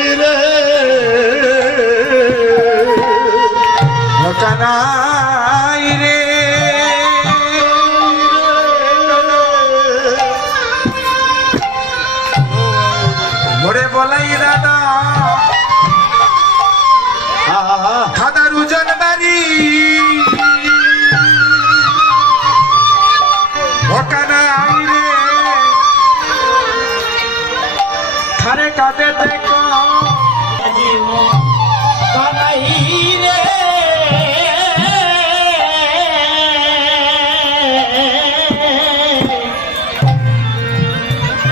বাড়ি রে কানাই রে মোরে বলাই দাদা খাদার উজন বাড়ি কানাই রে থারে কাঁদে দেখো কানাই রে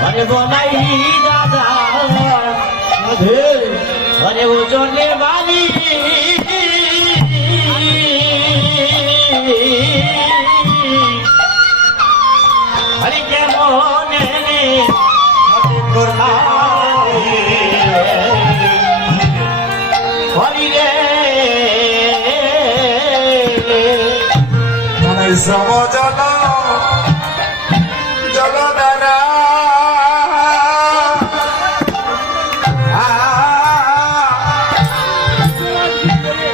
আরে বলাই দাদা আরে ওজনে বাড়ি আরে কেমন সম জল জলধারা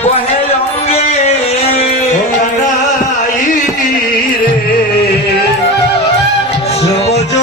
বহে অঙ্গে কানাই রে সবজ